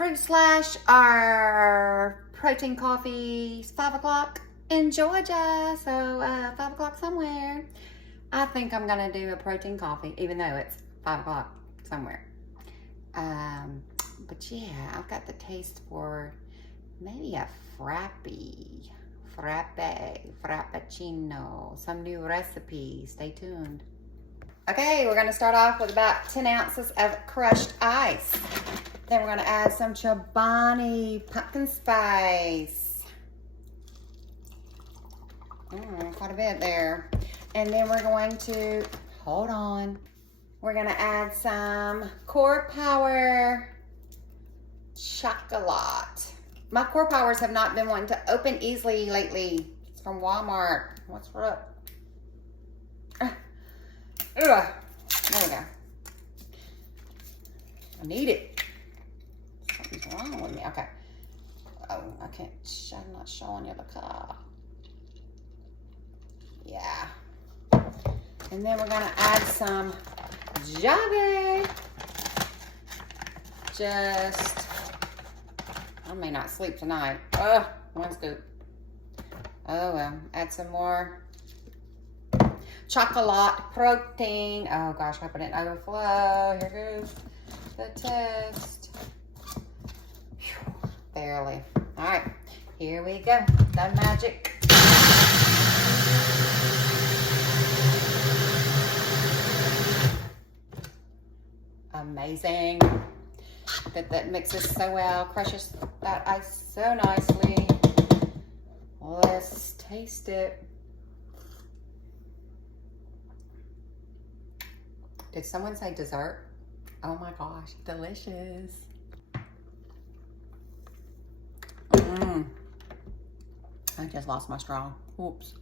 fruit slash our protein coffee. It's 5 o'clock in Georgia, so 5 o'clock somewhere. I think I'm gonna do a protein coffee, even though it's 5 o'clock somewhere. But yeah, I've got the taste for maybe a frappuccino, some new recipe. Stay tuned. Okay, we're gonna start off with about 10 ounces of crushed ice. Then we're gonna add some Chobani pumpkin spice. Quite a bit there. And then we're going to, hold on, we're gonna add some Core Power chocolate. My Core Powers have not been wanting to open easily lately. It's from Walmart. What's up? Ugh. There we go. I need it. Something's wrong with me. Okay. Oh, I can't. I'm not showing you the cup. Yeah. And then we're gonna add some Javvy. I may not sleep tonight. Oh, 1 scoop. Oh well, add some more chocolate protein. Oh gosh, I hope I didn't overflow. Here goes the test. Whew, barely. All right, here we go. The magic. Amazing. That mixes so well, crushes that ice so nicely. Let's taste it. Did someone say dessert? Oh my gosh, delicious. I just lost my straw. Oops.